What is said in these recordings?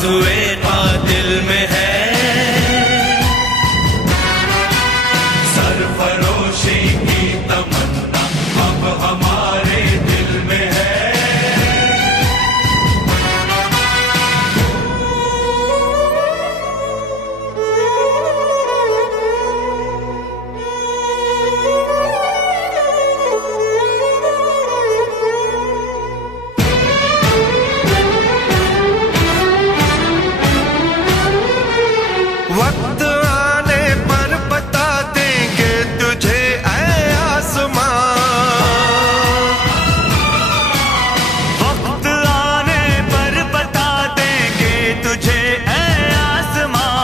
बाजुए कातिल में है। सरफरोशी की तमन्ना अब हमारे दिल में है। वक्त आने पर बता देंगे तुझे ऐ आसमां। वक्त आने पर बता देंगे तुझे ऐ आसमां।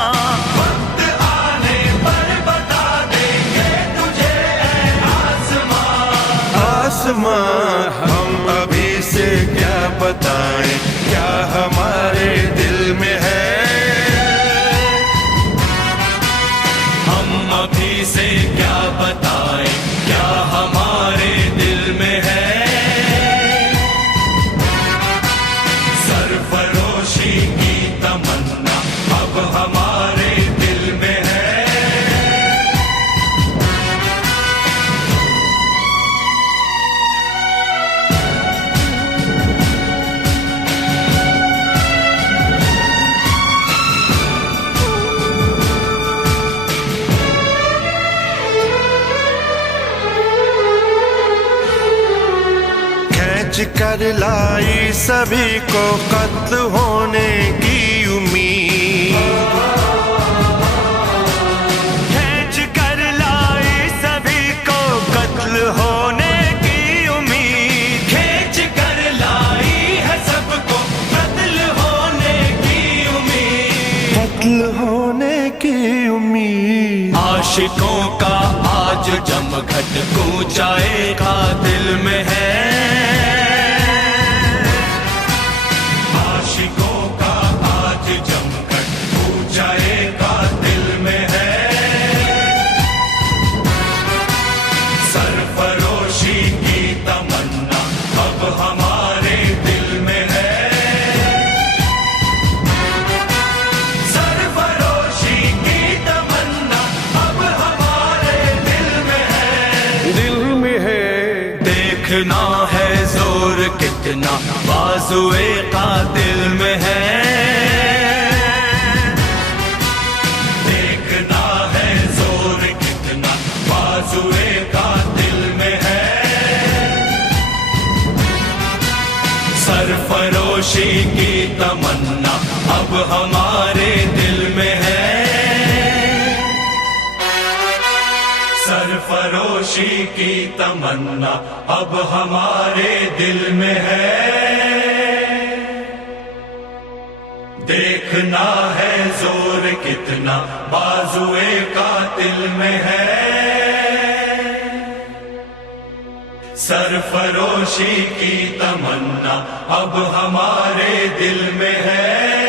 वक्त आने पर बता देंगे तुझे ऐ आसमां। आसमां हम अभी से क्या बताएं, क्या हमारे दिल में है। हम अभी से क्या बताएं, क्या हमारे दिल में है। सरफरोशी की तमन्ना अब हमारे दिल में है। खींच कर लाई सभी को कत्ल होने की उम्मीद। खींच कर लाई सभी को कत्ल होने की उम्मीद। खींच कर लाई है सबको कत्ल होने की उम्मीद। कत्ल होने की उम्मीद। आशिकों का आज जमघट कूचाए का दिल में है। आशिकों का आज जमघट कूचाए का दिल में है। सरफरोशी की तमन्ना अब हमारे दिल में है। सरफरोशी की तमन्ना अब हमारे दिल में है। दिल में है। देखना है जोर कितना बाजुए कातिल में है। देखना है जोर कितना बाजुए कातिल में है। सरफरोशी की तमन्ना अब हमारे दिल में है। सरफरोशी की तमन्ना अब हमारे दिल में है। देखना है जोर कितना बाजुए कातिल में है। सरफरोशी की तमन्ना अब हमारे दिल में है।